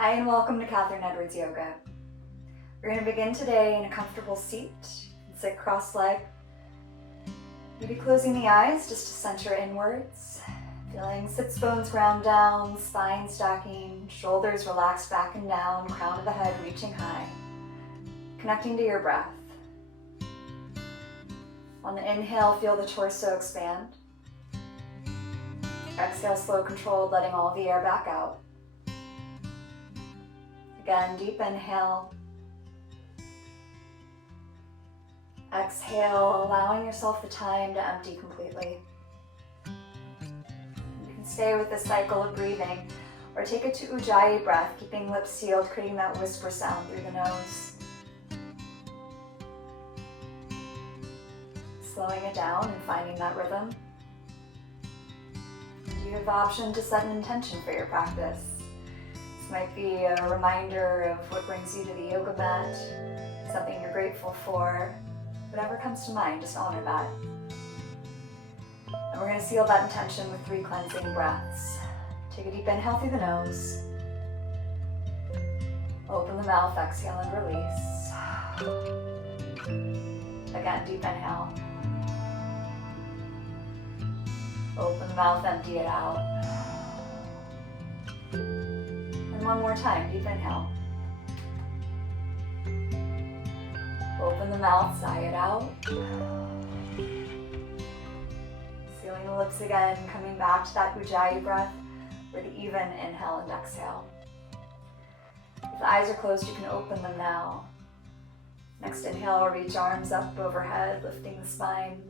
Hi and welcome to Katherine Yoga. We're going to begin today in a comfortable seat. Sit cross-legged. Maybe closing the eyes just to center inwards. Feeling sits bones ground down, spine stacking, shoulders relaxed back and down, crown of the head reaching high. Connecting to your breath. On the inhale, feel the torso expand. Exhale, slow, controlled, letting all the air back out. Again, deep inhale. Exhale, allowing yourself the time to empty completely. You can stay with this cycle of breathing or take it to Ujjayi breath, keeping lips sealed, creating that whisper sound through the nose. Slowing it down and finding that rhythm. You have the option to set an intention for your practice. This might be a reminder of what brings you to the yoga mat, something you're grateful for. Whatever comes to mind, just honor that. And we're going to seal that intention with 3 cleansing breaths. Take a deep inhale through the nose. Open the mouth, exhale and release. Again, deep inhale. Open the mouth, empty it out. And one more time, deep inhale. Open the mouth, sigh it out. Sealing the lips again, coming back to that Ujjayi breath with even inhale and exhale. If the eyes are closed, you can open them now. Next inhale, reach arms up overhead, lifting the spine.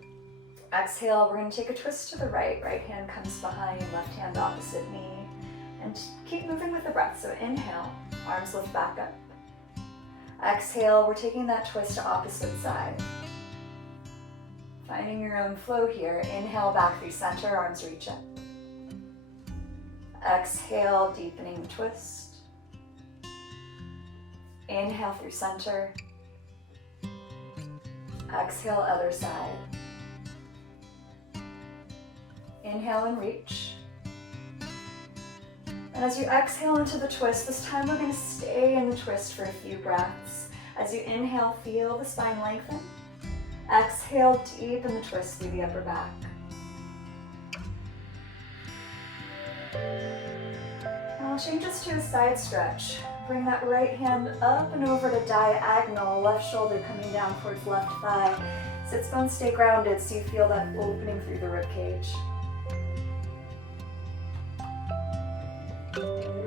Exhale, we're going to take a twist to the right. Right hand comes behind, left hand opposite knee. And keep moving with the breath. So inhale, arms lift back up. Exhale, we're taking that twist to opposite side. Finding your own flow here. Inhale, back through center, arms reach up. Exhale, deepening the twist. Inhale through center. Exhale, other side. Inhale and reach. And as you exhale into the twist, this time we're going to stay in the twist for a few breaths. As you inhale, feel the spine lengthen. Exhale, deepen the twist through the upper back. Now I'll change this to a side stretch. Bring that right hand up and over to diagonal, left shoulder coming down towards left thigh. Sits bones stay grounded so you feel that opening through the rib cage.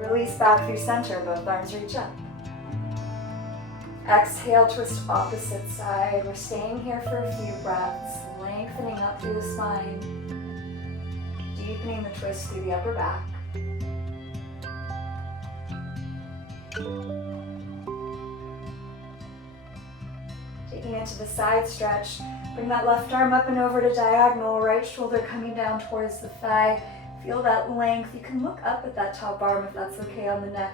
Release back through center, both arms reach up. Exhale, twist opposite side. We're staying here for a few breaths, lengthening up through the spine, deepening the twist through the upper back. Taking it to the side stretch, bring that left arm up and over to diagonal, right shoulder coming down towards the thigh. Feel that length. You can look up at that top arm if that's okay on the neck.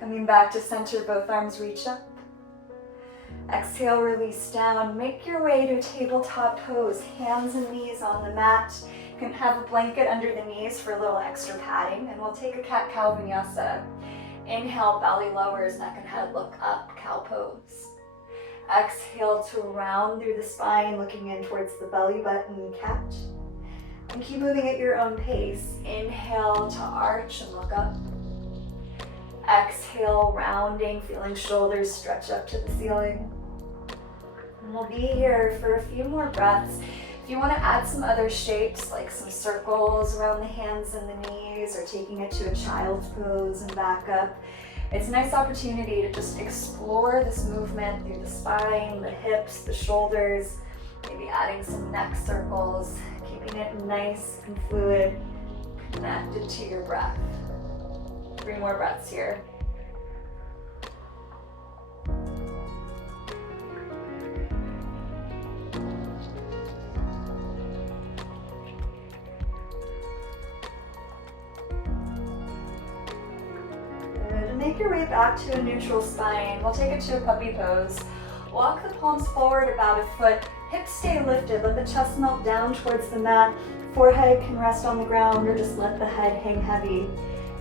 Coming back to center, both arms reach up. Exhale, release down. Make your way to tabletop pose, hands and knees on the mat. You can have a blanket under the knees for a little extra padding, and we'll take a cat-cow vinyasa. Inhale, belly lowers, neck and head look up, cow pose. Exhale to round through the spine, looking in towards the belly button, cat. And keep moving at your own pace. Inhale to arch and look up. Exhale, rounding, feeling shoulders stretch up to the ceiling. And we'll be here for a few more breaths. If you want to add some other shapes, like some circles around the hands and the knees, or taking it to a child's pose and back up, it's a nice opportunity to just explore this movement through the spine, the hips, the shoulders, maybe adding some neck circles, keeping it nice and fluid, connected to your breath. 3 more breaths here. Make your way back to a neutral spine. We'll take it to a puppy pose. Walk the palms forward about a foot, Hips stay lifted. Let the chest melt down towards the mat. Forehead can rest on the ground or just let the head hang heavy.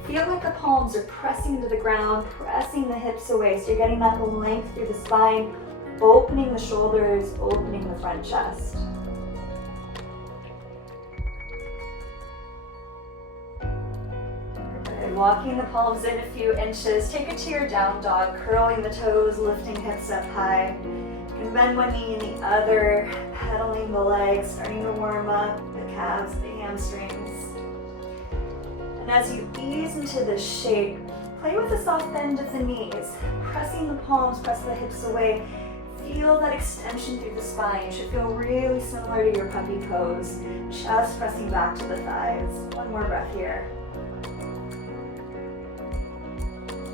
Feel like the palms are pressing into the ground, pressing the hips away. So you're getting that length through the spine, opening the shoulders, opening the front chest. Good. Walking the palms in a few inches. Take it to your down dog, curling the toes, lifting hips up high. You can bend one knee and the other, pedaling the legs, starting to warm up the calves, the hamstrings. And as you ease into this shape, play with the soft bend of the knees, pressing the palms, press the hips away. Feel that extension through the spine. It should feel really similar to your puppy pose. Chest pressing back to the thighs. One more breath here.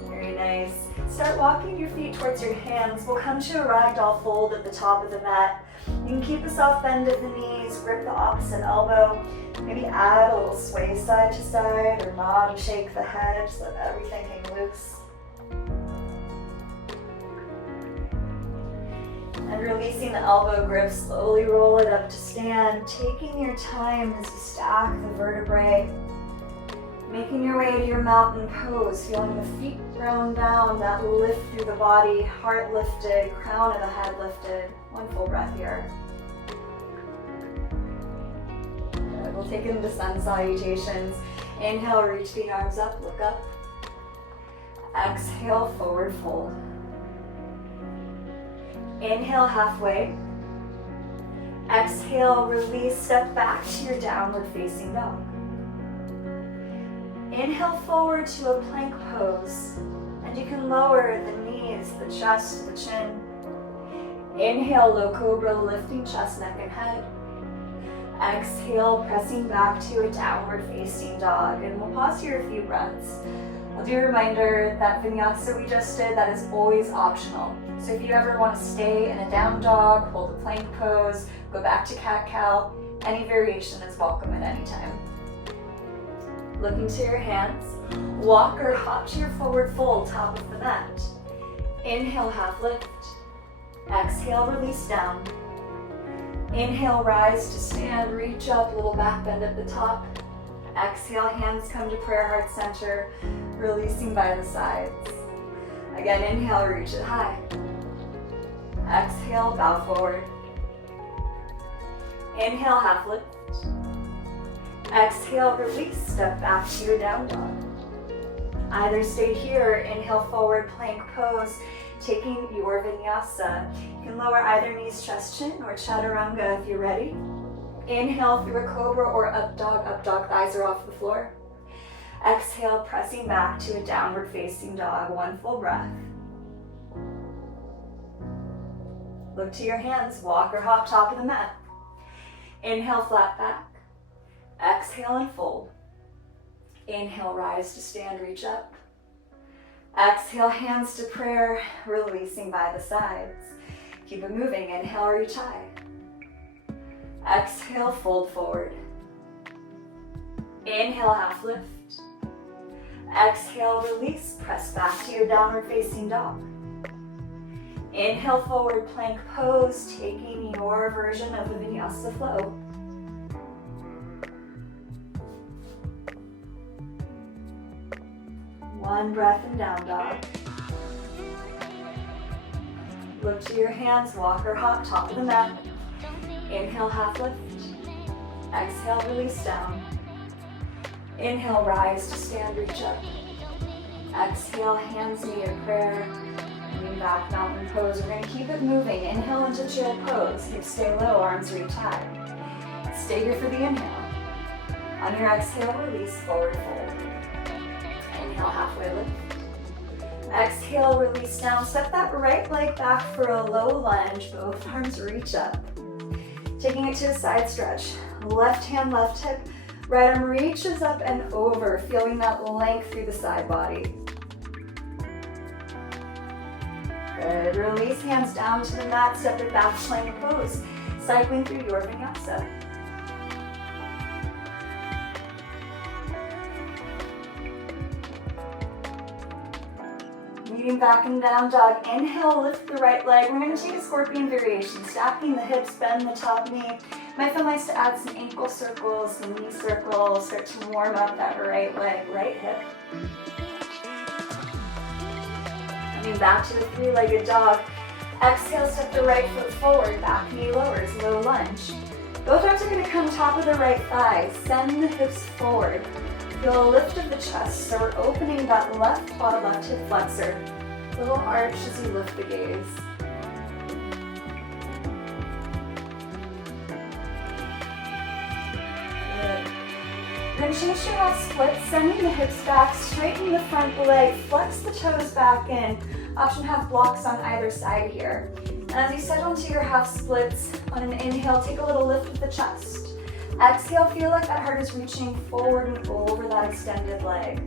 Very nice. Start walking your feet towards your hands. We'll come to a ragdoll fold at the top of the mat. You can keep a soft bend of the knees, grip the opposite elbow. Maybe add a little sway side to side or nod and shake the head so that everything hangs loose. And releasing the elbow grip, slowly roll it up to stand, taking your time as you stack the vertebrae. Making your way to your mountain pose, feeling the feet ground down, that lift through the body, heart lifted, crown of the head lifted. One full breath here. Good. We'll take it into sun salutations. Inhale, reach the arms up, look up. Exhale, forward fold. Inhale, halfway. Exhale, release, step back to your downward facing dog. Inhale forward to a plank pose, and you can lower the knees, the chest, the chin. Inhale, low cobra, lifting chest, neck, and head. Exhale, pressing back to a downward facing dog, and we'll pause here a few breaths. I'll do a reminder that vinyasa we just did, that is always optional. So if you ever want to stay in a down dog, hold a plank pose, go back to cat-cow, any variation is welcome at any time. Looking to your hands, walk or hop to your forward fold, top of the mat. Inhale, half lift. Exhale, release down. Inhale, rise to stand, reach up, little back bend at the top. Exhale, hands come to prayer heart center, releasing by the sides. Again, inhale, reach it high. Exhale, bow forward. Inhale, half lift. Exhale, release, step back to your down dog. Either stay here, inhale forward, plank pose, taking your vinyasa. You can lower either knees, chest, chin, or chaturanga if you're ready. Inhale through a cobra or up dog, thighs are off the floor. Exhale, pressing back to a downward facing dog, one full breath. Look to your hands, walk or hop top of the mat. Inhale, flat back. Exhale and fold. Inhale, rise to stand, reach up. Exhale, hands to prayer, releasing by the sides. Keep it moving. Inhale, reach high. Exhale, fold forward. Inhale, half lift. Exhale, release, press back to your downward facing dog. Inhale, forward plank pose, taking your version of the vinyasa flow. One breath and down dog. Look to your hands, walk or hop, top of the mat. Inhale, half lift. Exhale, release down. Inhale, rise to stand, reach up. Exhale, hands knee in prayer. Lean back, mountain pose. We're going to keep it moving. Inhale into chair pose. Hips stay low, arms reach high. Stay here for the inhale. On your exhale, release, forward fold. Inhale, halfway lift. Exhale, release down. Step that right leg back for a low lunge. Both arms reach up. Taking it to a side stretch. Left hand, left hip. Right arm reaches up and over, feeling that length through the side body. Good. Release hands down to the mat. Step it back, plank pose. Cycling through your vinyasa. Meeting back in down dog. Inhale, lift the right leg. We're going to take a scorpion variation. Stacking the hips, bend the top knee. Might feel nice to add some ankle circles, some knee circles. Start to warm up that right leg, right hip. Coming back to the three-legged dog. Exhale, step the right foot forward, back knee lowers, low lunge. Both arms are going to come top of the right thigh. Send the hips forward. Feel a lift of the chest, so we're opening that left quad, left hip flexor. Little arch as you lift the gaze. Good. Then change to half split, sending the hips back, straighten the front leg, flex the toes back in. Option have blocks on either side here. And as you settle into your half splits, on an inhale, take a little lift of the chest. Exhale, feel like that heart is reaching forward and over that extended leg.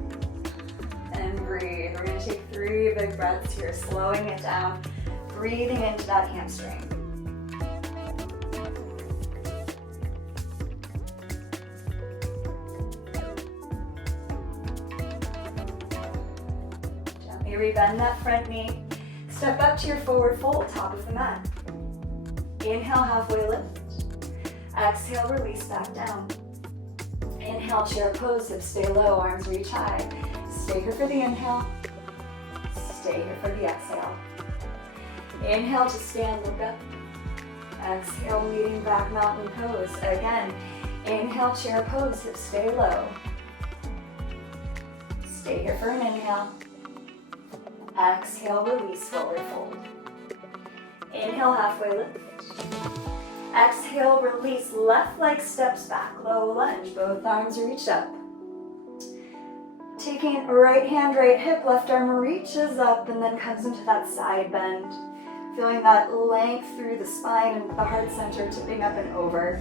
And breathe. We're going to take 3 big breaths here, slowing it down, breathing into that hamstring. Gently rebend that front knee. Step up to your forward fold, top of the mat. Inhale, halfway lift. Exhale, release back down. Inhale, chair pose, hips stay low, arms reach high. Stay here for the inhale. Stay here for the exhale. Inhale to stand, look up. Exhale, leaning back, mountain pose. Again, inhale, chair pose, hips stay low. Stay here for an inhale. Exhale, release, forward fold. Inhale, halfway lift. Exhale, release, left leg steps back, low lunge, both arms reach up. Taking right hand, right hip, left arm reaches up and then comes into that side bend. Feeling that length through the spine and the heart center, tipping up and over.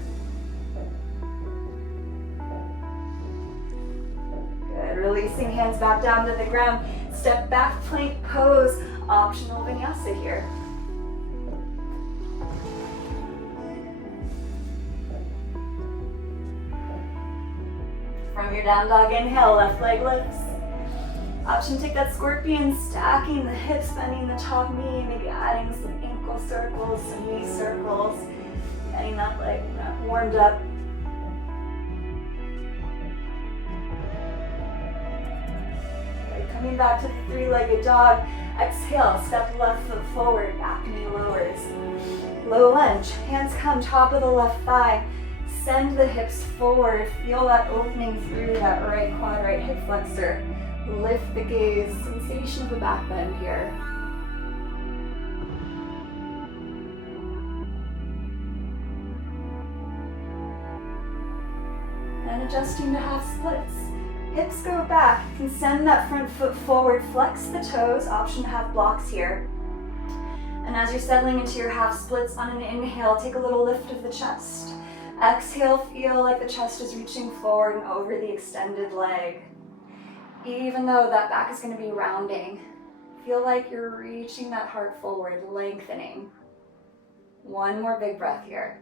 Good, releasing hands back down to the ground. Step back, plank pose, optional vinyasa here. From your down dog, inhale, left leg lifts. Option, take that scorpion, stacking the hips, bending the top knee, maybe adding some ankle circles, some knee circles, getting that leg warmed up. Right, coming back to the three-legged dog. Exhale, step left foot forward, back knee lowers. Low lunge, hands come top of the left thigh. Send the hips forward, feel that opening through that right quad, right hip flexor. Lift the gaze, sensation of a back bend here. And adjusting to half splits. Hips go back, you can send that front foot forward, flex the toes, option to have blocks here. And as you're settling into your half splits, on an inhale, take a little lift of the chest. Exhale, feel like the chest is reaching forward and over the extended leg. Even though that back is going to be rounding, feel like you're reaching that heart forward, lengthening. One more big breath here.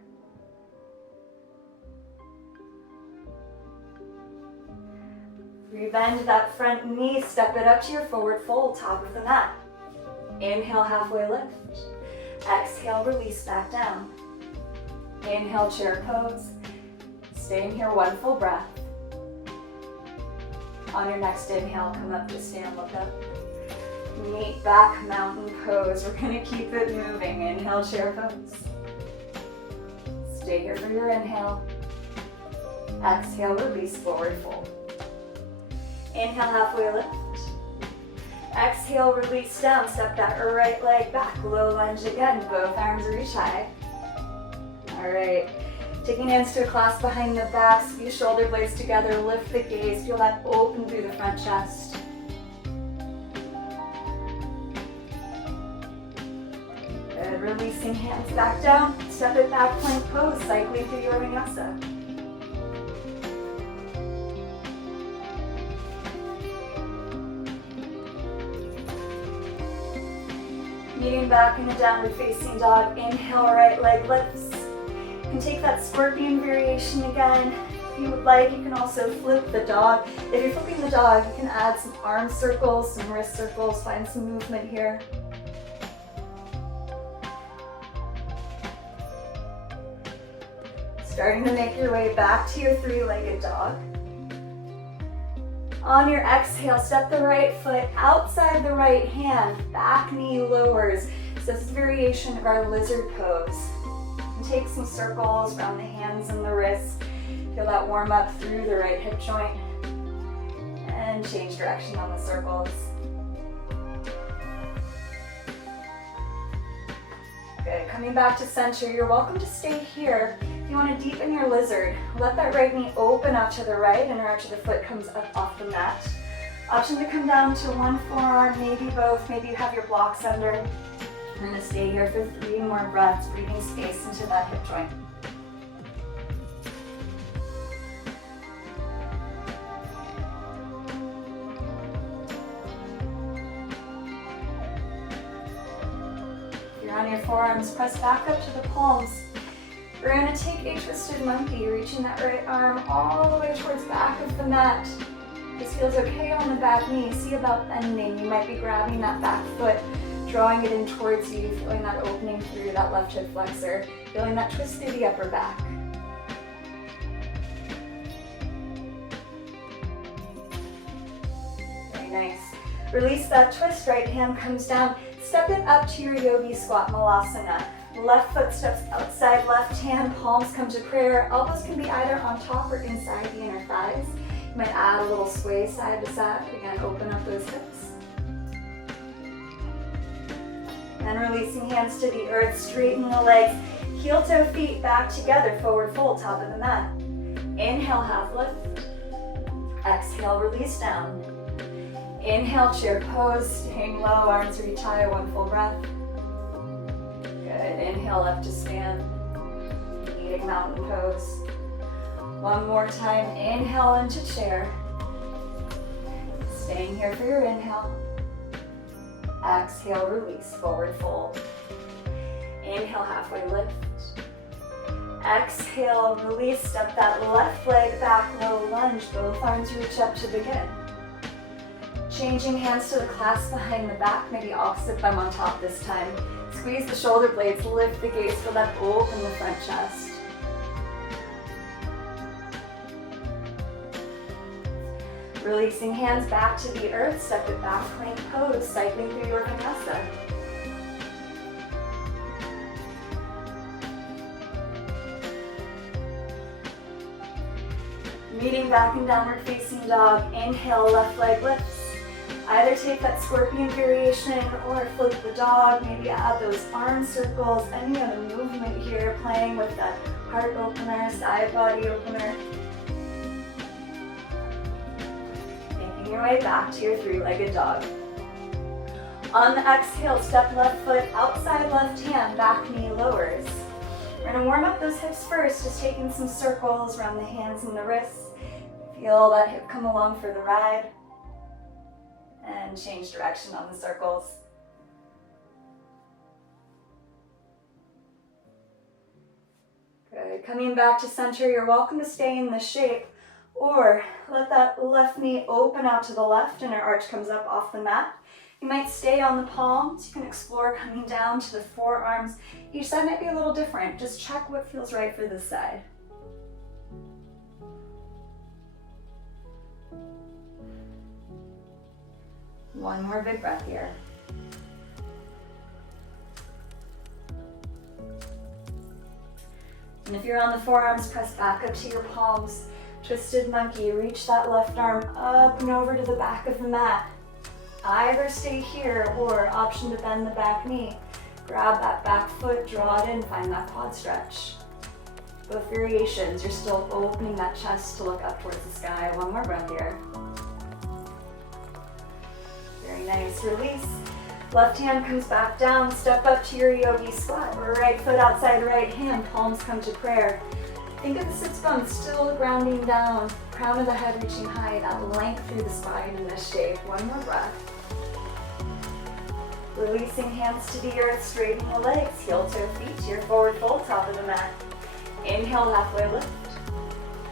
Rebend that front knee, step it up to your forward fold, top of the mat. Inhale, halfway lift. Exhale, release back down. Inhale, chair pose. Stay in here, one full breath. On your next inhale, come up to stand, look up. Meet back, mountain pose. We're gonna keep it moving. Inhale, chair pose. Stay here for your inhale. Exhale, release, forward fold. Inhale, halfway lift. Exhale, release down. Step that right leg back, low lunge again. Both arms reach high. All right, taking hands to a clasp behind the back, squeeze shoulder blades together, lift the gaze, feel that open through the front chest. Good, releasing hands back down, step it back, plank pose, cycling through your vinyasa. Meeting back in a downward facing dog, inhale, right leg lifts. You can take that scorpion variation again. If you would like, you can also flip the dog. If you're flipping the dog, you can add some arm circles, some wrist circles, find some movement here. Starting to make your way back to your three-legged dog. On your exhale, step the right foot outside the right hand, back knee lowers. So this is a variation of our lizard pose. And take some circles around the hands and the wrists. Feel that warm up through the right hip joint. And change direction on the circles. Good, coming back to center, you're welcome to stay here. If you want to deepen your lizard, let that right knee open out to the right and arch of the foot comes up off the mat. Option to come down to one forearm, maybe both, maybe you have your blocks under. I'm going to stay here for 3 more breaths, breathing space into that hip joint. If you're on your forearms, press back up to the palms. We're going to take a twisted monkey, reaching that right arm all the way towards back of the mat. This feels okay on the back knee. See about bending. You might be grabbing that back foot, drawing it in towards you, feeling that opening through that left hip flexor, feeling that twist through the upper back. Very nice. Release that twist, right hand comes down. Step it up to your yogi squat malasana. Left foot steps outside, left hand, palms come to prayer. Elbows can be either on top or inside the inner thighs. You might add a little sway side to side. Again, open up those hips. And releasing hands to the earth, straighten the legs. Heel toe feet back together, forward fold, top of the mat. Inhale, half lift. Exhale, release down. Inhale, chair pose, staying low, arms reach high, one full breath. Good, inhale up to stand, eating mountain pose. One more time, inhale into chair. Staying here for your inhale. Exhale, release, forward fold. Inhale, halfway lift. Exhale, release, step that left leg back, low lunge, both arms reach up to begin. Changing hands to the clasp behind the back, maybe opposite thumb on top this time. Squeeze the shoulder blades, lift the gaze, feel that open the front chest. Releasing hands back to the earth, step it back, plank pose, cycling through your Vinyasa. Meeting back in downward facing dog, inhale, left leg lifts. Either take that scorpion variation or flip the dog, maybe add those arm circles, any other movement here, playing with that heart opener, side body opener. Making your way back to your three-legged dog. On the exhale, step left foot outside left hand, back knee lowers. We're gonna warm up those hips first, just taking some circles around the hands and the wrists. Feel that hip come along for the ride. And change direction on the circles. Good. Coming back to center, you're welcome to stay in this shape, or let that left knee open out to the left and our arch comes up off the mat. You might stay on the palms. You can explore coming down to the forearms. Each side might be a little different. Just check what feels right for this side. One more big breath here. And if you're on the forearms, press back up to your palms. Twisted monkey, reach that left arm up and over to the back of the mat. Either stay here or option to bend the back knee. Grab that back foot, draw it in, find that quad stretch. Both variations, you're still opening that chest to look up towards the sky. One more breath here. Very nice, release. Left hand comes back down, step up to your yogi squat. Right foot outside right hand, palms come to prayer. Think of the sits bones still grounding down, crown of the head reaching high, that length through the spine in this shape. One more breath. Releasing hands to the earth, straighten the legs, heel toe feet to your forward fold, top of the mat. Inhale, halfway lift.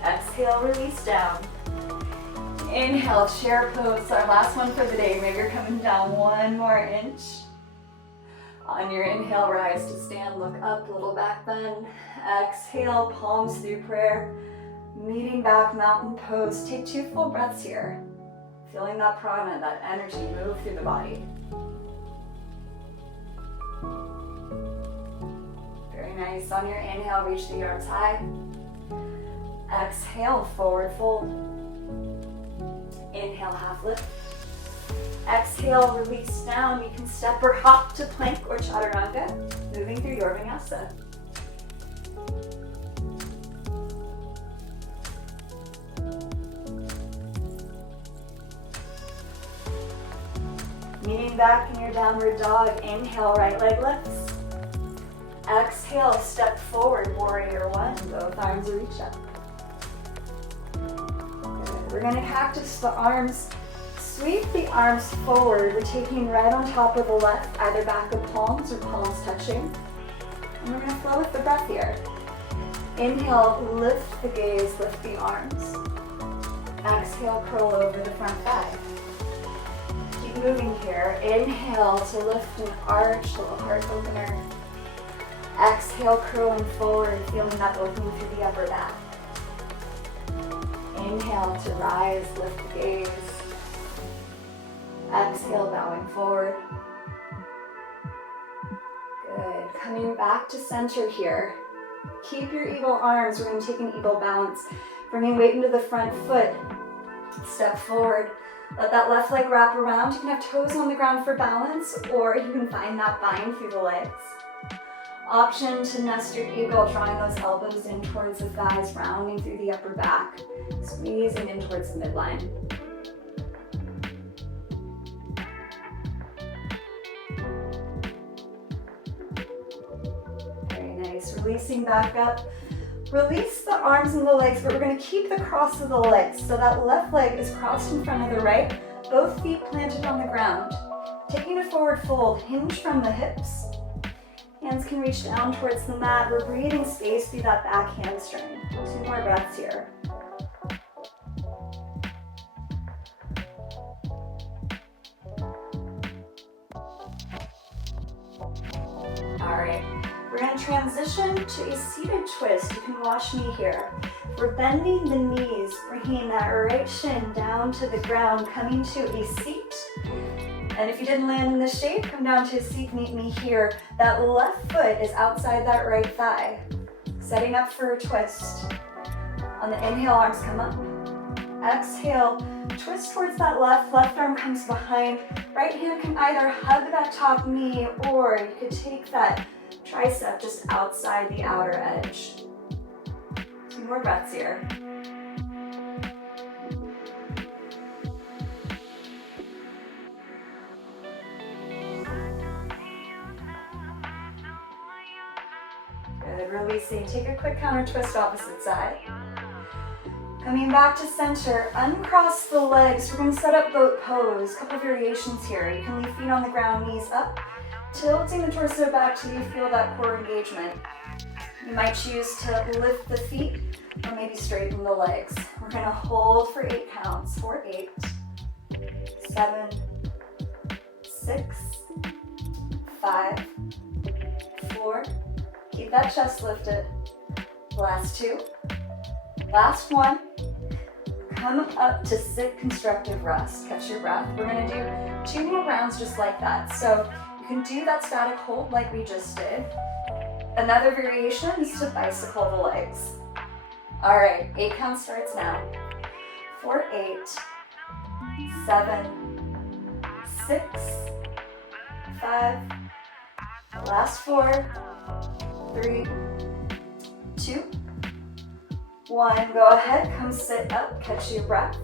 Exhale, release down. Inhale, chair pose, our last one for the day. Maybe you're coming down one more inch. On your inhale, rise to stand, look up, little back bend. Exhale, palms through prayer. Meeting back, mountain pose. Take 2 full breaths here. Feeling that prana, that energy move through the body. Very nice. On your inhale, reach the arms high. Exhale, forward fold. Inhale, half lift. Exhale, release down. You can step or hop to plank or chaturanga, moving through your vinyasa. Leaning back in your downward dog. Inhale, right leg lifts. Exhale, step forward, warrior one. Both arms reach up. Good. We're gonna cactus the arms. Sweep the arms forward. We're taking right on top of the left, either back of palms or palms touching. And we're gonna flow with the breath here. Inhale, lift the gaze, lift the arms. Exhale, curl over the front thigh. Keep moving here. Inhale to lift and arch, little heart opener. Exhale, curling forward, feeling that opening through the upper back. Inhale to rise, lift the gaze. Exhale, bowing forward. Good. Coming back to center here. Keep your eagle arms. We're going to take an eagle balance. Bringing weight into the front foot. Step forward. Let that left leg wrap around. You can have toes on the ground for balance, or you can find that bind through the legs. Option to nest your eagle, drawing those elbows in towards the thighs, rounding through the upper back, squeezing in towards the midline. Very nice. Releasing back up. Release the arms and the legs, but we're going to keep the cross of the legs. So that left leg is crossed in front of the right, both feet planted on the ground. Taking a forward fold, hinge from the hips. Hands can reach down towards the mat. We're breathing space through that back hamstring. 2 more breaths here. All right, we're going to transition to a seated twist. You can watch me here. We're bending the knees, bringing that right shin down to the ground, coming to a seat. And if you didn't land in this shape, come down to a seat, meet me here. That left foot is outside that right thigh. Setting up for a twist. On the inhale, arms come up. Exhale, twist towards that left arm comes behind. Right hand can either hug that top knee, or you could take that tricep just outside the outer edge. 2 more breaths here. Good, releasing. Take a quick counter twist opposite side. Coming back to center, uncross the legs. We're going to set up boat pose. A couple variations here. You can leave feet on the ground, knees up. Tilting the torso back till you feel that core engagement. You might choose to lift the feet or maybe straighten the legs. We're going to hold for 8 counts. 4, 8, 7, 6, 5, 4. Keep that chest lifted. Last 2. Last 1. Come up to sit constructive rest. Catch your breath. We're going to do 2 more rounds just like that. So you can do that static hold like we just did. Another variation is to bicycle the legs. All right, 8 count starts now. 4, 8, 7, 6, 5, last 4, 3, 2, 1. Go ahead, come sit up, catch your breath.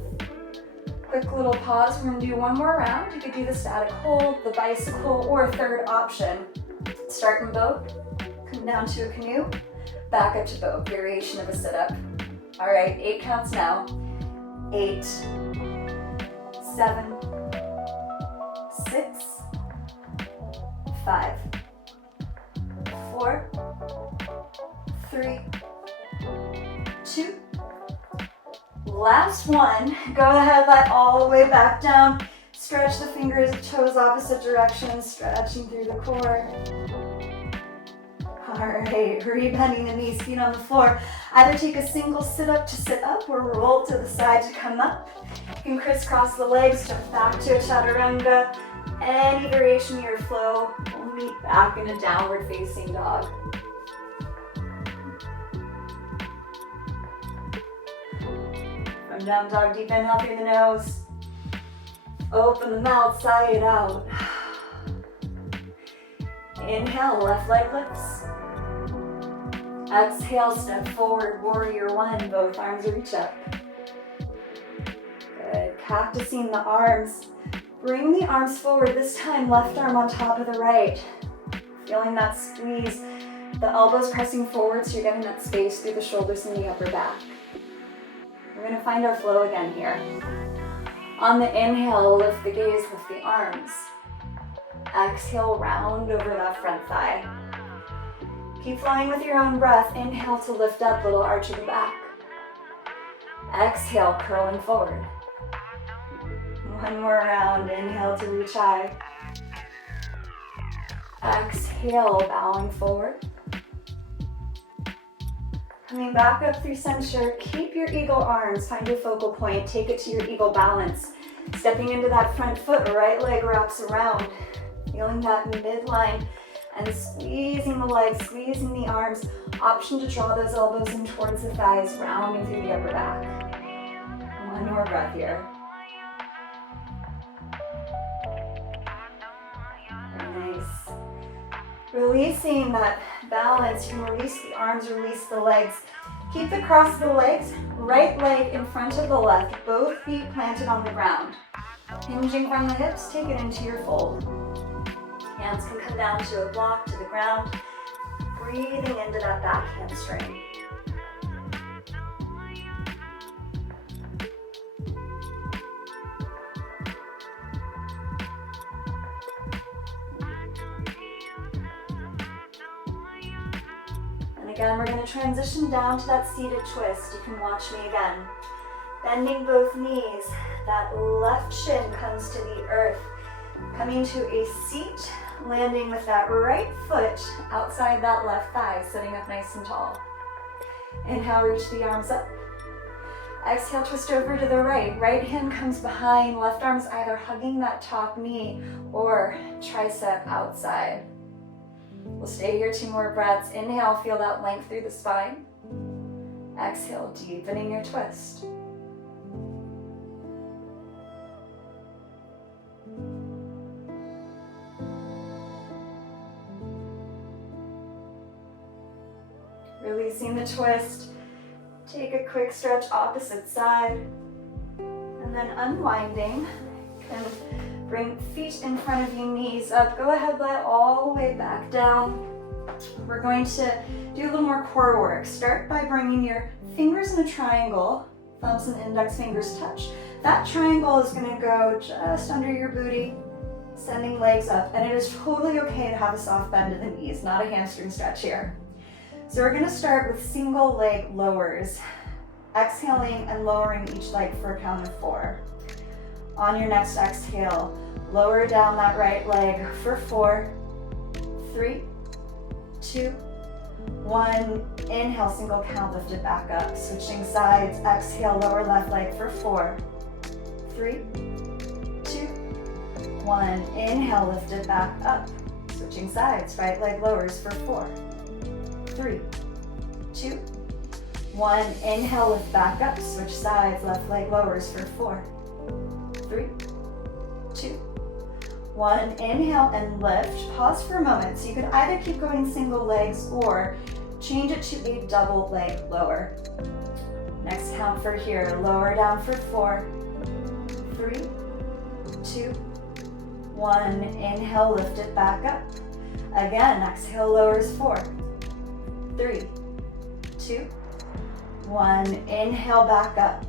Quick little pause. We're going to do 1 more round. You could do the static hold, the bicycle, or third option. Start in boat, come down to a canoe, back up to boat. Variation of a sit-up. All right, 8 counts now. 8, 7, 6, 5, 4, 3, 2, Last one. Go ahead, let all the way back down. Stretch the fingers, toes opposite directions, stretching through the core. All right, rebending the knees, feet on the floor. Either take a single sit up to sit up or roll to the side to come up. You can crisscross the legs, jump back to a chaturanga. Any variation of your flow, we'll meet back in a downward facing dog. From down dog, deep inhale through the nose. Open the mouth, sigh it out. Inhale, left leg lifts. Exhale, step forward, warrior one, both arms reach up. Good, cactusing the arms. Bring the arms forward, this time left arm on top of the right. Feeling that squeeze, the elbows pressing forward so you're getting that space through the shoulders and the upper back. We're gonna find our flow again here. On the inhale, lift the gaze, lift the arms. Exhale, round over that front thigh. Keep flowing with your own breath. Inhale to lift up, little arch of the back. Exhale, curling forward. One more round. Inhale to reach high. Exhale, bowing forward. Coming back up through center. Keep your eagle arms. Find your focal point. Take it to your eagle balance. Stepping into that front foot, right leg wraps around. Feeling that midline and squeezing the legs, squeezing the arms. Option to draw those elbows in towards the thighs, rounding through the upper back. One more breath here. Very nice. Releasing that balance, you can release the arms, release the legs. Keep the cross of the legs, right leg in front of the left, both feet planted on the ground. Hinging from the hips, take it into your fold. Hands can come down to a block, to the ground. Breathing into that back hamstring. And again, we're going to transition down to that seated twist. You can watch me again. Bending both knees, that left shin comes to the earth. Coming to a seat, landing with that right foot outside that left thigh, sitting up nice and tall. Inhale, reach the arms up. Exhale, twist over to the right. Right hand comes behind, left arm's either hugging that top knee or tricep outside. We'll stay here 2 more breaths. Inhale, feel that length through the spine. Exhale, deepening your twist. Releasing the twist. Take a quick stretch opposite side. And then unwinding. You can bring feet in front of you, knees up. Go ahead, let all the way back down. We're going to do a little more core work. Start by bringing your fingers in a triangle. Thumbs and index fingers touch. That triangle is going to go just under your booty, sending legs up. And it is totally okay to have a soft bend of the knees, not a hamstring stretch here. So we're going to start with single leg lowers, exhaling and lowering each leg for a count of 4. On your next exhale, lower down that right leg for 4, 3, 2, 1. Inhale, single count, lift it back up. Switching sides, exhale, lower left leg for 4, 3, 2, 1. Inhale, lift it back up. Switching sides, right leg lowers for 4, 3, 2, 1. Inhale, lift back up. Switch sides, left leg lowers for 4, 3, 2, 1. Inhale and lift. Pause for a moment. So you could either keep going single legs or change it to a double leg lower. Next count for here. Lower down for 4, 3, 2, 1. Inhale, lift it back up. Again, exhale, lowers 4, 3, 2, 1. Inhale, back up.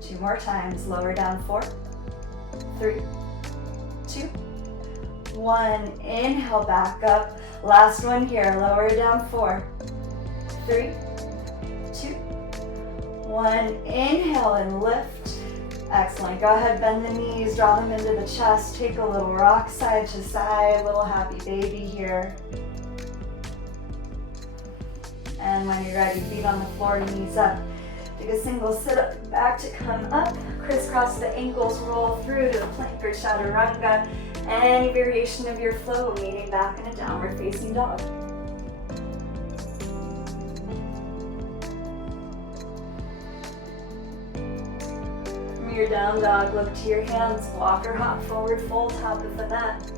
2 more times. Lower down 4, 3, 2, 1. Inhale, back up. Last one here. Lower down 4, 3, 2, one. Inhale and lift. Excellent. Go ahead, bend the knees, draw them into the chest. Take a little rock side to side, little happy baby here. And when you're ready, feet on the floor, knees up. Take a single sit up, back to come up. Crisscross the ankles, roll through to the plank or chaturanga. Any variation of your flow, meeting back in a downward facing dog. Your down dog, look to your hands, walk or hop forward, fold top of the mat.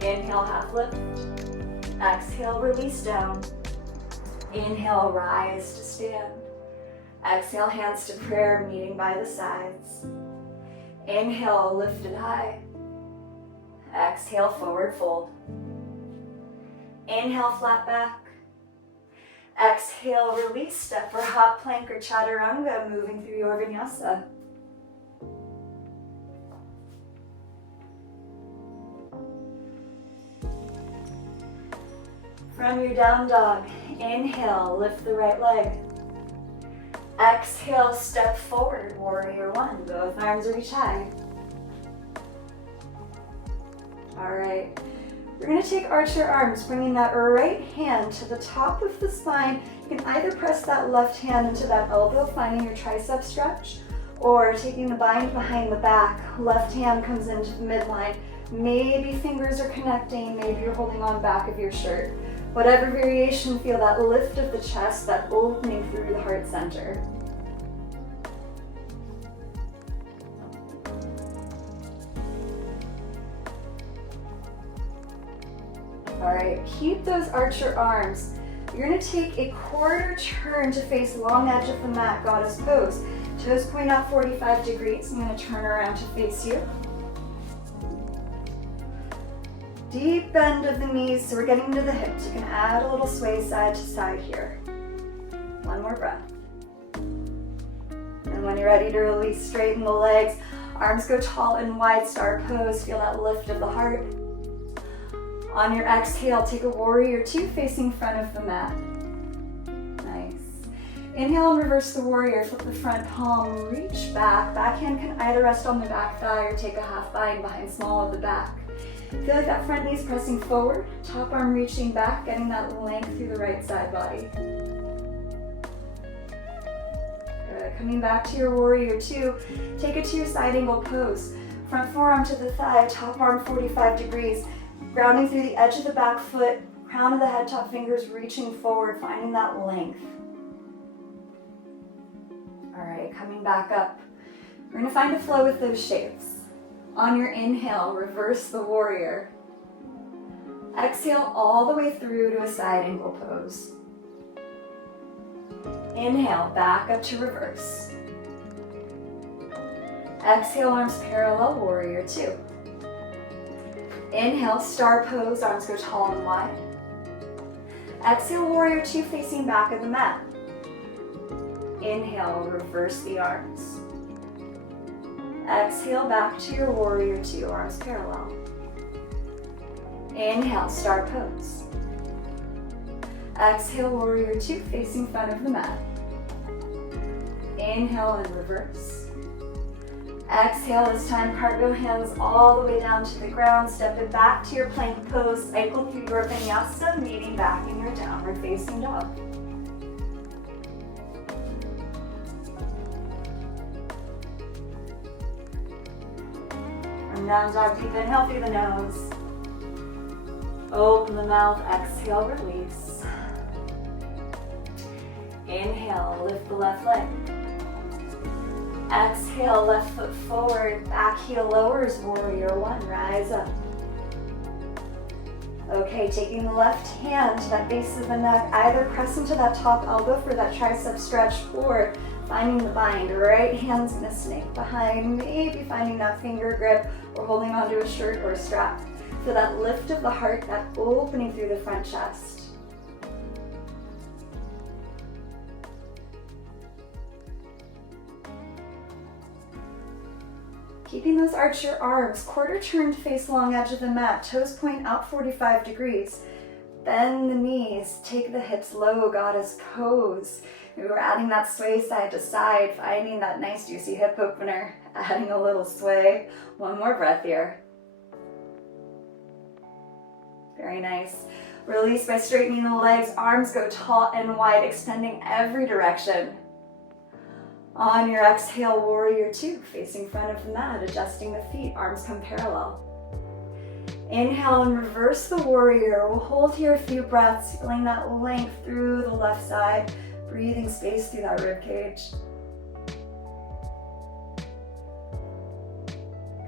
Inhale, half lift. Exhale, release down. Inhale, rise to stand. Exhale, hands to prayer, meeting by the sides. Inhale, lifted high. Exhale, forward fold. Inhale, flat back. Exhale, release, step or hop, plank or chaturanga, moving through your vinyasa. From your down dog, inhale, lift the right leg. Exhale, step forward, warrior one. Both arms reach high. All right, we're gonna take archer arms, bringing that right hand to the top of the spine. You can either press that left hand into that elbow, finding your tricep stretch, or taking the bind behind the back, left hand comes into the midline. Maybe fingers are connecting, maybe you're holding on back of your shirt. Whatever variation, feel that lift of the chest, that opening through the heart center. All right, keep those archer arms. You're gonna take a quarter turn to face long edge of the mat, goddess pose. Toes point out 45 degrees. I'm gonna turn around to face you. Deep bend of the knees, so we're getting to the hips. You can add a little sway side to side here. One more breath. And when you're ready to release, straighten the legs. Arms go tall and wide, star pose. Feel that lift of the heart. On your exhale, take a warrior two facing front of the mat. Nice. Inhale and reverse the warrior. Flip the front palm, reach back. Backhand can either rest on the back thigh or take a half bind behind small of the back. Feel like that front knee's pressing forward, top arm reaching back, getting that length through the right side body. Good. Coming back to your warrior two, take a two side angle pose. Front forearm to the thigh, top arm 45 degrees, grounding through the edge of the back foot, crown of the head, top fingers reaching forward, finding that length. All right, coming back up. We're gonna find a flow with those shapes. On your inhale, reverse the warrior. Exhale all the way through to a side angle pose. Inhale, back up to reverse. Exhale, arms parallel, warrior two. Inhale, star pose, arms go tall and wide. Exhale, warrior two facing back of the mat. Inhale, reverse the arms. Exhale, back to your warrior two, arms parallel. Inhale, star pose. Exhale, warrior two, facing front of the mat. Inhale and reverse. Exhale, this time cartwheel hands all the way down to the ground, stepping back to your plank pose, cycle through your vinyasa, meeting back in your downward facing dog. Down dog, deep inhale through the nose. Open the mouth, exhale, release. Inhale, lift the left leg. Exhale, left foot forward, back heel lowers, warrior one, rise up. Okay, taking the left hand to that base of the neck, either press into that top elbow for that tricep stretch, or finding the bind. Right hand's gonna snake behind, maybe finding that finger grip or holding onto a shirt or a strap. Feel that lift of the heart, that opening through the front chest. Keeping those archer arms, quarter turn to face long edge of the mat, toes point out 45 degrees. Bend the knees, take the hips low, goddess pose. We're adding that sway side to side, finding that nice juicy hip opener, adding a little sway. One more breath here. Very nice. Release by straightening the legs, arms go tall and wide, extending every direction. On your exhale, warrior two, facing front of the mat, adjusting the feet, arms come parallel. Inhale and reverse the warrior. We'll hold here a few breaths, feeling that length through the left side, breathing space through that rib cage.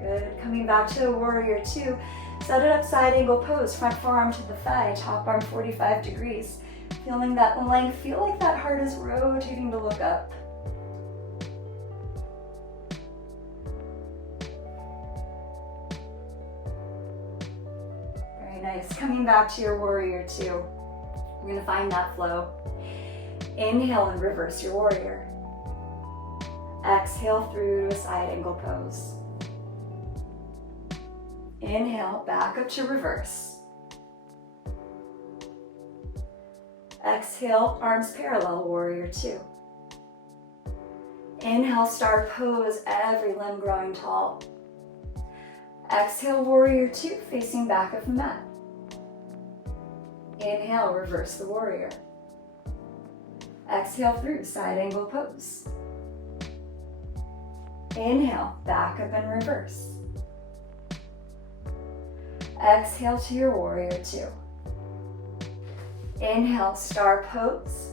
Good. Coming back to warrior two, set it up side angle pose, front forearm to the thigh, top arm 45 degrees. Feeling that length, feel like that heart is rotating to look up. Nice. Coming back to your warrior two. We're going to find that flow. Inhale and reverse your warrior. Exhale through to a side angle pose. Inhale, back up to reverse. Exhale, arms parallel, warrior two. Inhale, star pose, every limb growing tall. Exhale, warrior two, facing back of the mat. Inhale, reverse the warrior. Exhale through, side angle pose. Inhale, back up and reverse. Exhale to your warrior two. Inhale, star pose.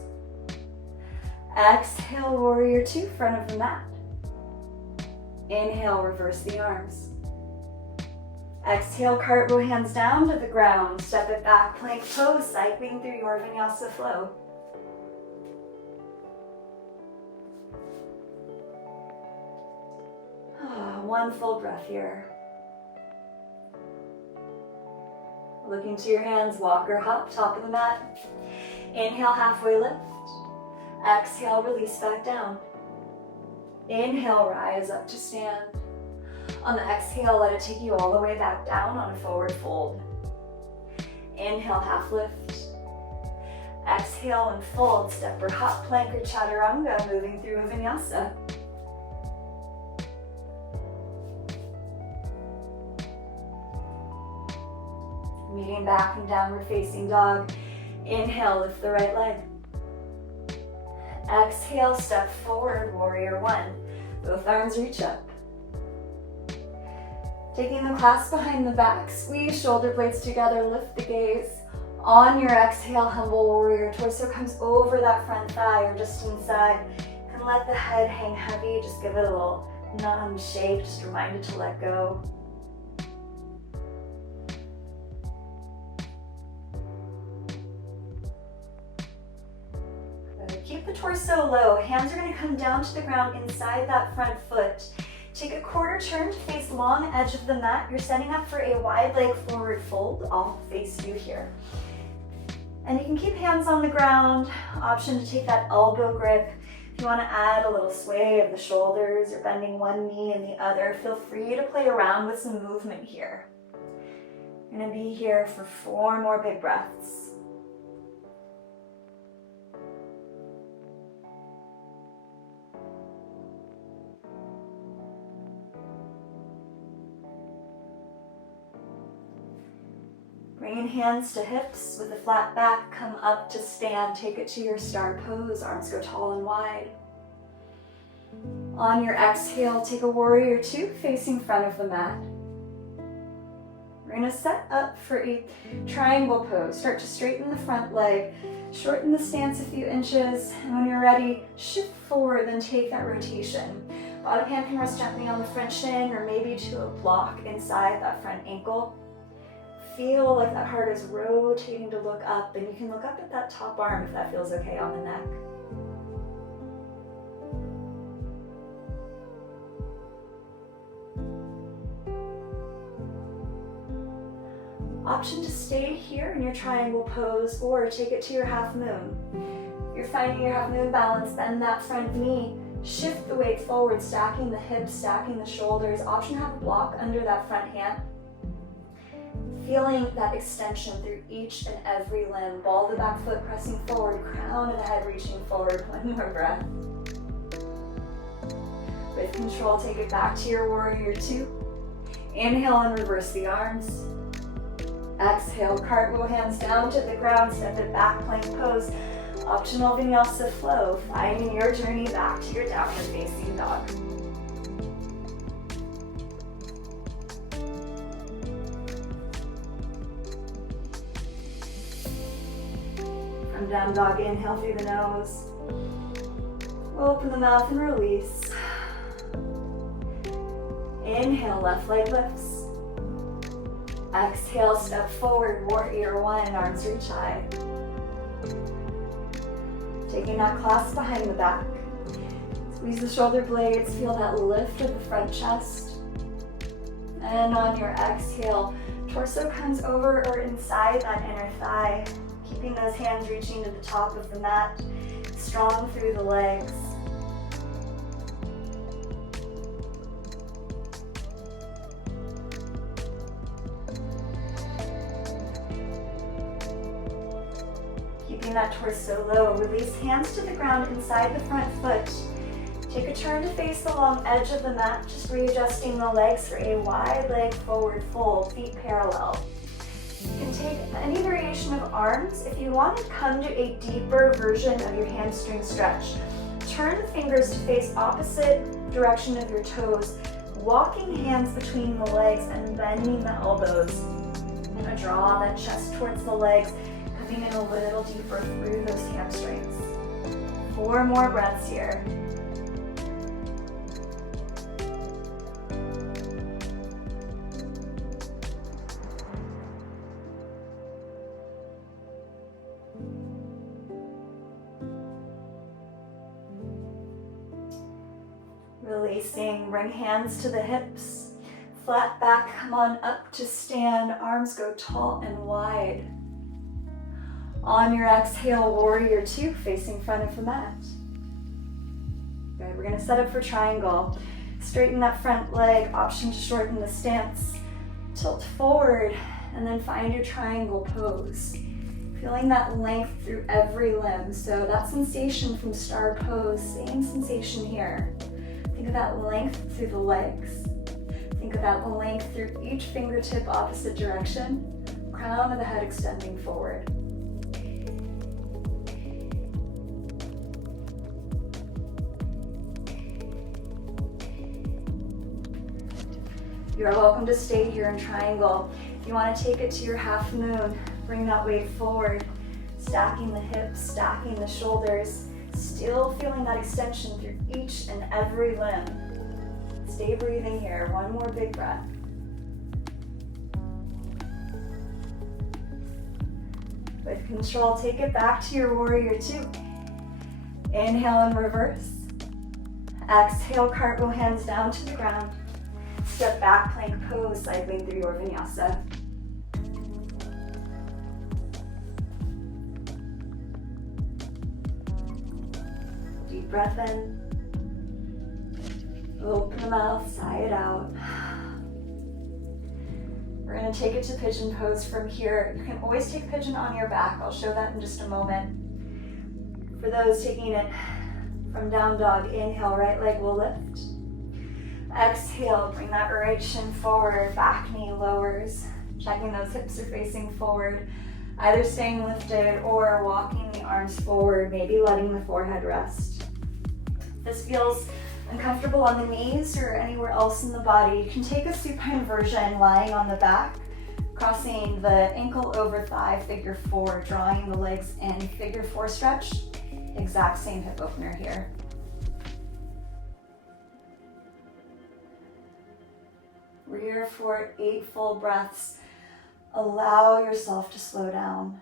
Exhale, warrior two, front of the mat. Inhale, reverse the arms. Exhale, cartwheel, hands down to the ground. Step it back, plank pose, cycling through your Vinyasa flow. One full breath here. Look into your hands, walk or hop, top of the mat. Inhale, halfway lift. Exhale, release back down. Inhale, rise up to stand. On the exhale, let it take you all the way back down on a forward fold. Inhale, half lift. Exhale and fold, step or hop, plank or chaturanga, moving through a vinyasa. Meeting back in downward facing dog. Inhale, lift the right leg. Exhale, step forward, warrior one. Both arms reach up. Taking the clasp behind the back, squeeze shoulder blades together, lift the gaze. On your exhale, humble warrior, torso comes over that front thigh or just inside. You can let the head hang heavy, just give it a little numb shake, just remind it to let go. Good. Keep the torso low, hands are going to come down to the ground inside that front foot. Take a quarter turn to face long edge of the mat. You're setting up for a wide leg forward fold. I'll face you here. And you can keep hands on the ground. Option to take that elbow grip. If you want to add a little sway of the shoulders or bending one knee and the other, feel free to play around with some movement here. You're going to be here for 4 more big breaths. Bringing hands to hips with a flat back, come up to stand, take it to your star pose, arms go tall and wide. On your exhale, take a warrior two, facing front of the mat. We're going to set up for a triangle pose. Start to straighten the front leg, shorten the stance a few inches, and when you're ready, shift forward, then take that rotation. Bottom hand can rest gently on the front shin or maybe to a block inside that front ankle. Feel like that heart is rotating to look up, and you can look up at that top arm if that feels okay on the neck. Option to stay here in your triangle pose or take it to your half moon. If you're finding your half moon balance, bend that front knee, shift the weight forward, stacking the hips, stacking the shoulders. Option to have a block under that front hand. Feeling that extension through each and every limb. Ball of the back foot pressing forward, crown of the head reaching forward. One more breath. With control, take it back to your warrior two. Inhale and reverse the arms. Exhale, cartwheel hands down to the ground, step it back, plank pose. Optional vinyasa flow, finding your journey back to your downward facing dog. From down dog, inhale through the nose. Open the mouth and release. Inhale, left leg lifts. Exhale, step forward, warrior one, arms reach high. Taking that clasp behind the back. Squeeze the shoulder blades, feel that lift of the front chest. And on your exhale, torso comes over or inside that inner thigh. Keeping those hands reaching to the top of the mat, strong through the legs. Keeping that torso low, release hands to the ground inside the front foot. Take a turn to face the long edge of the mat, just readjusting the legs for a wide leg forward fold, feet parallel. You can take any variation of arms. If you want to come to a deeper version of your hamstring stretch, turn the fingers to face opposite direction of your toes, walking hands between the legs and bending the elbows. I'm going to draw that chest towards the legs, coming in a little deeper through those hamstrings. 4 more breaths here. Releasing, bring hands to the hips, flat back, come on up to stand, arms go tall and wide. On your exhale, warrior two, facing front of the mat. Good, we're gonna set up for triangle. Straighten that front leg, option to shorten the stance. Tilt forward, and then find your triangle pose. Feeling that length through every limb. So that sensation from star pose, same sensation here. Think of that length through the legs. Think of that length through each fingertip opposite direction. Crown of the head extending forward. You are welcome to stay here in triangle. If you want to take it to your half moon, bring that weight forward, stacking the hips, stacking the shoulders, still feeling that extension through each and every limb. Stay breathing here. 1 more big breath. With control, take it back to your warrior two. Inhale and reverse. Exhale, cartwheel hands down to the ground. Step back, plank pose, cycling through your vinyasa. Deep breath in. Open the mouth, sigh it out. We're gonna take it to pigeon pose from here. You can always take pigeon on your back. I'll show that in just a moment. For those taking it from down dog, inhale, right leg will lift. Exhale, bring that right shin forward, back knee lowers. Checking those hips are facing forward, either staying lifted or walking the arms forward, maybe letting the forehead rest. If this feels uncomfortable on the knees or anywhere else in the body, you can take a supine version lying on the back, crossing the ankle over thigh, figure 4, drawing the legs in, figure 4 stretch. Exact same hip opener here. We're here for 8 full breaths. Allow yourself to slow down.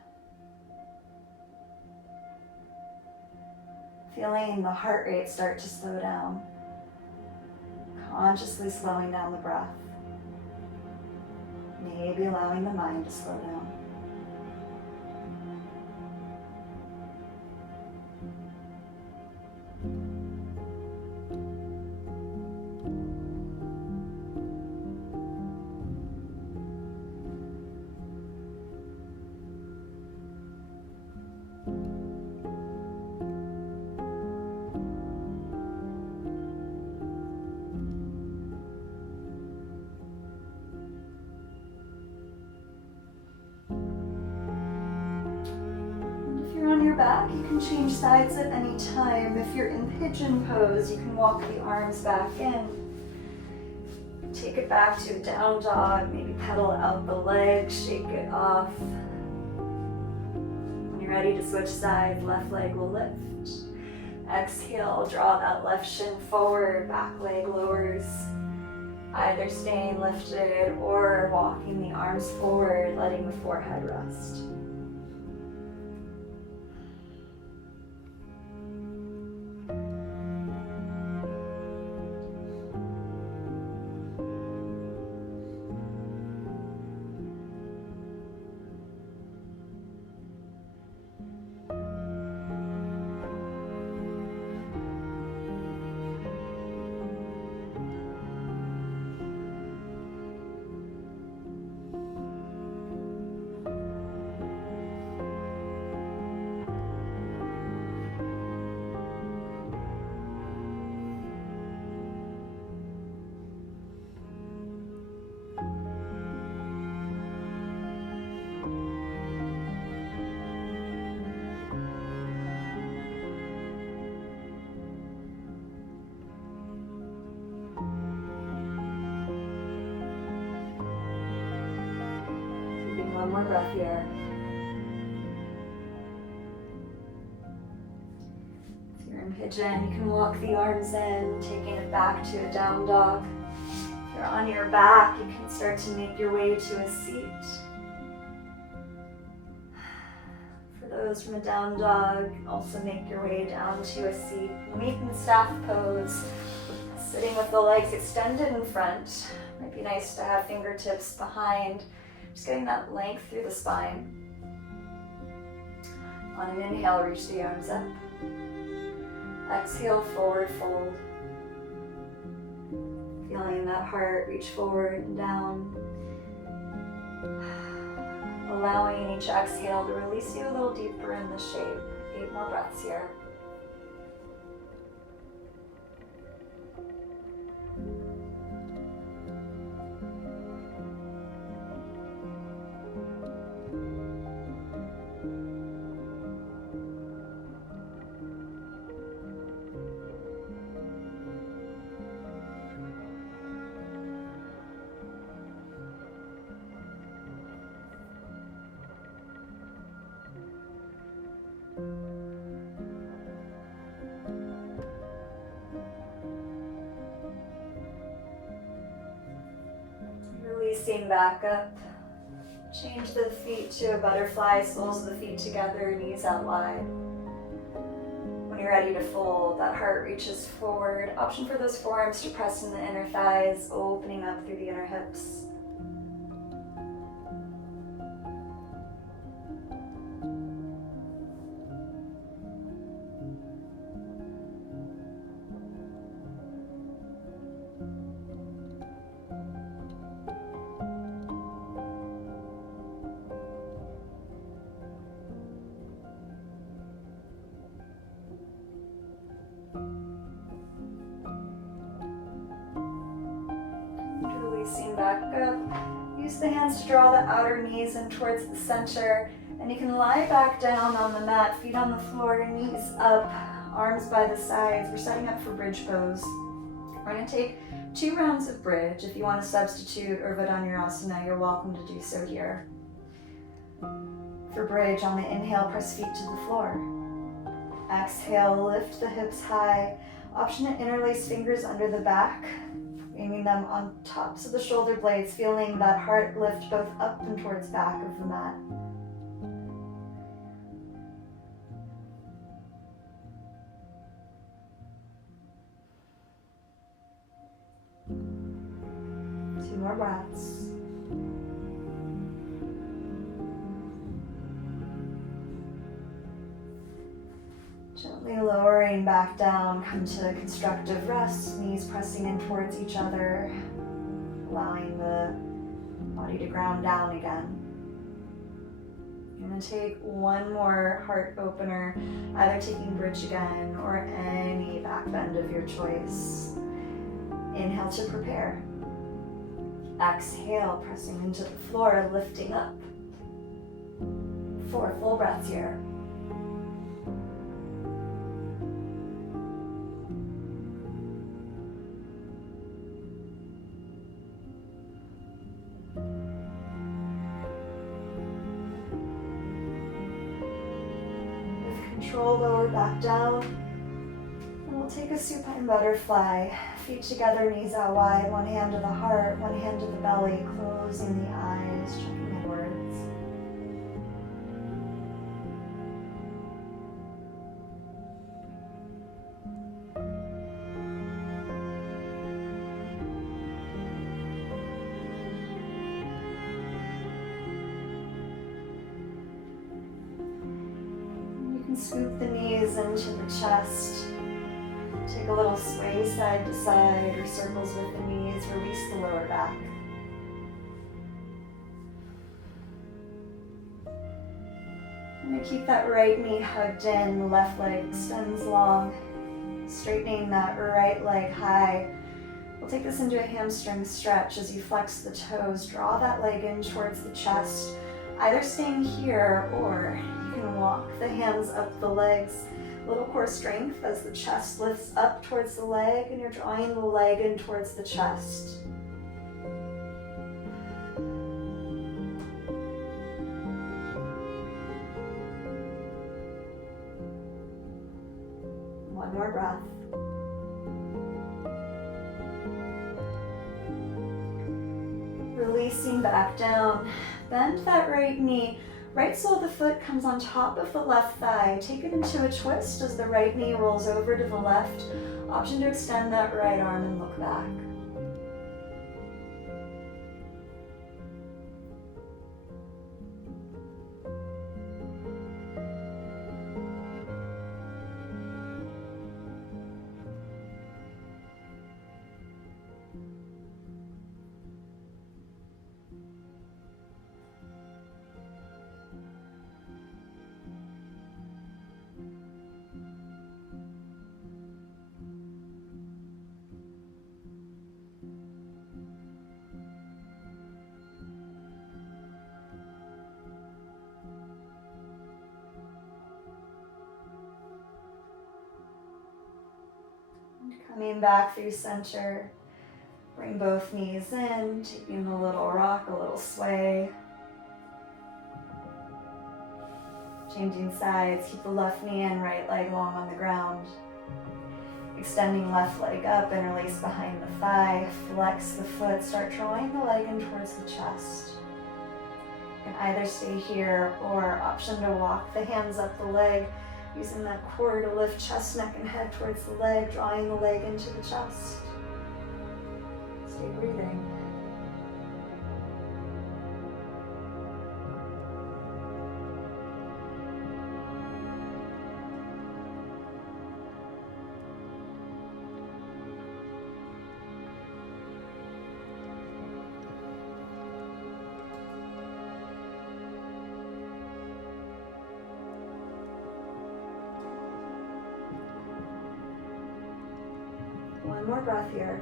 Feeling the heart rate start to slow down. Consciously slowing down the breath. Maybe allowing the mind to slow down. your back, you can change sides at any time. If you're in pigeon pose, you can walk the arms back in. Take it back to a down dog, maybe pedal out the legs, shake it off. When you're ready to switch sides, left leg will lift. Exhale, draw that left shin forward, back leg lowers. Either staying lifted or walking the arms forward, letting the forehead rest. One more breath here. If you're in pigeon, you can walk the arms in, taking it back to a down dog. If you're on your back, you can start to make your way to a seat. For those from a down dog, also make your way down to a seat. Meet in staff pose, sitting with the legs extended in front. Might be nice to have fingertips behind. Just getting that length through the spine. On an inhale, reach the arms up. Exhale, forward fold. Feeling that heart reach forward and down. Allowing each exhale to release you a little deeper in the shape. 8 more breaths here. Releasing back up. Change the feet to a butterfly, soles of the feet together, knees out wide. When you're ready to fold, that heart reaches forward. Option for those forearms to press in the inner thighs, opening up through the inner hips. Releasing back up. Use the hands to draw the outer knees in towards the center, and you can lie back down on the mat, feet on the floor, knees up, arms by the sides. We're setting up for bridge pose. We're going to take 2 rounds of bridge. If you want to substitute Urdhva, you're welcome to do so here. For bridge, on the inhale, press feet to the floor. Exhale, lift the hips high. Option to interlace fingers under the back, aiming them on tops of the shoulder blades, feeling that heart lift both up and towards back of the mat. Two more breaths. Gently lowering back down, come to constructive rest, knees pressing in towards each other, allowing the body to ground down again. I'm going to take one more heart opener, either taking bridge again or any back bend of your choice. Inhale to prepare. Exhale, pressing into the floor, lifting up. 4 full breaths here. roll lower back down. And we'll take a supine butterfly. Feet together, knees out wide. One hand to the heart, one hand to the belly. Closing the eyes, checking inwards. Scoop the knees into the chest. Take a little sway side to side or circles with the knees. Release the lower back. I'm going to keep that right knee hugged in. The left leg extends long. Straightening that right leg high. We'll take this into a hamstring stretch as you flex the toes. Draw that leg in towards the chest. Either staying here or you can walk the hands up the legs. Little core strength as the chest lifts up towards the leg and you're drawing the leg in towards the chest. One more breath. Releasing back down. Bend that right knee. Right sole of the foot comes on top of the left thigh. Take it into a twist as the right knee rolls over to the left. Option to extend that right arm and look back. Coming back through center, bring both knees in, taking a little rock, a little sway. Changing sides, keep the left knee in, right leg long on the ground. Extending left leg up, interlace behind the thigh, flex the foot, start drawing the leg in towards the chest. You can either stay here or option to walk the hands up the leg, using that core to lift chest, neck, and head towards the leg, drawing the leg into the chest. Stay breathing. One more breath here.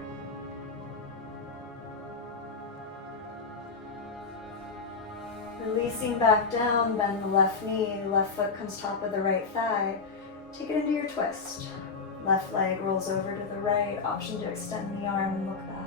Releasing back down, bend the left knee, left foot comes top of the right thigh. Take it into your twist. Left leg rolls over to the right, option to extend the arm and look back.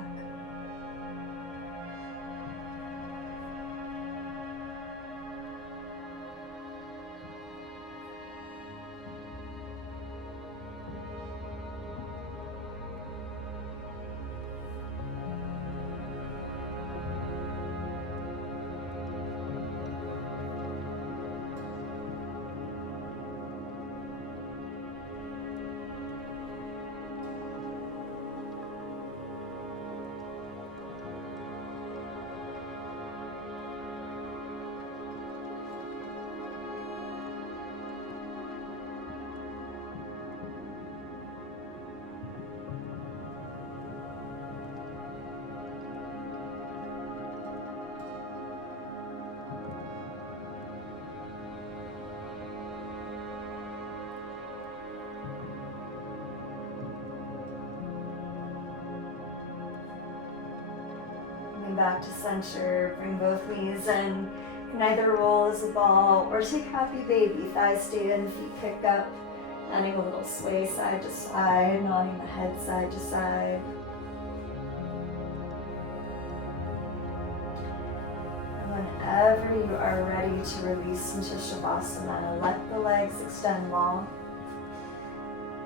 Back to center, bring both knees in. You can either roll as a ball or take happy baby. Thighs stay in, feet kick up. Adding a little sway side to side, nodding the head side to side. And whenever you are ready to release into Shavasana, let the legs extend long.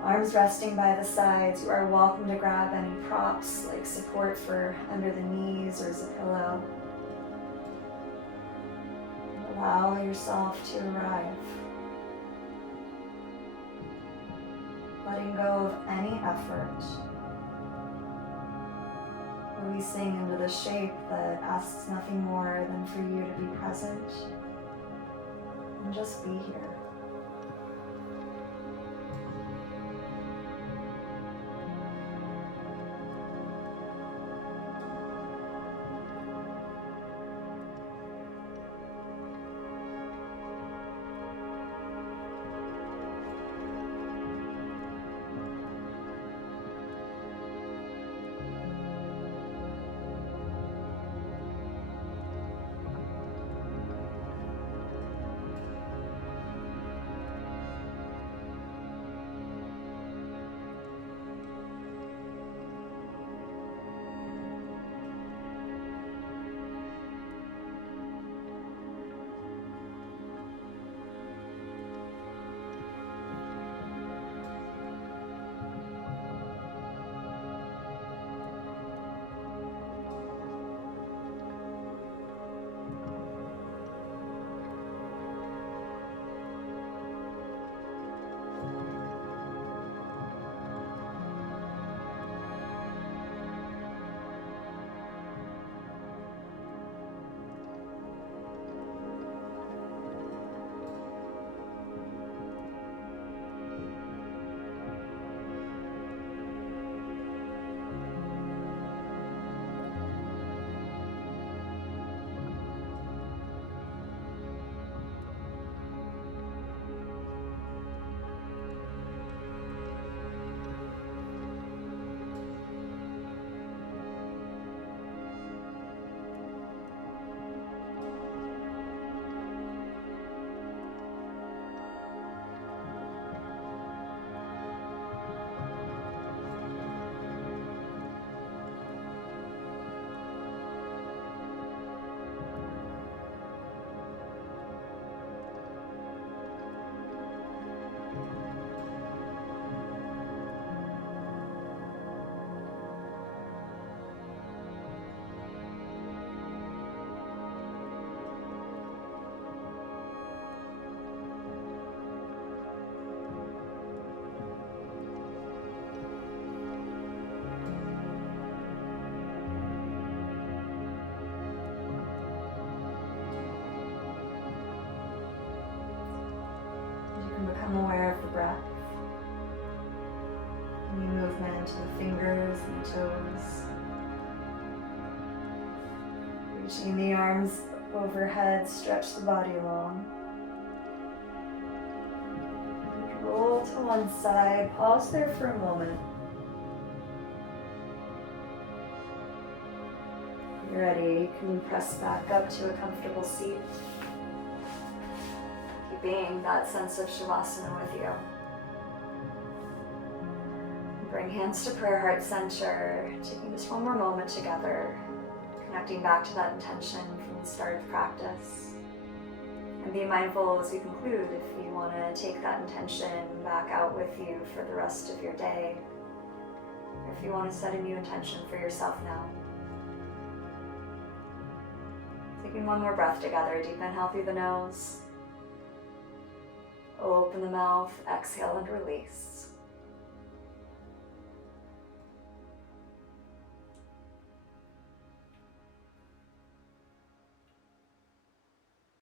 Arms resting by the sides. You are welcome to grab any props like support for under the knees or as a pillow. Allow yourself to arrive. Letting go of any effort. Releasing into the shape that asks nothing more than for you to be present and just be here. Become aware of the breath, any movement to the fingers and the toes. Reaching the arms overhead, stretch the body long. Roll to one side, pause there for a moment. When you're ready, you can press back up to a comfortable seat. Being that sense of shavasana with you. Bring hands to prayer heart center, taking just one more moment together, connecting back to that intention from the start of practice. And be mindful as we conclude if you want to take that intention back out with you for the rest of your day, or if you want to set a new intention for yourself now. Taking one more breath together, deep inhale through the nose. Open the mouth, exhale and release.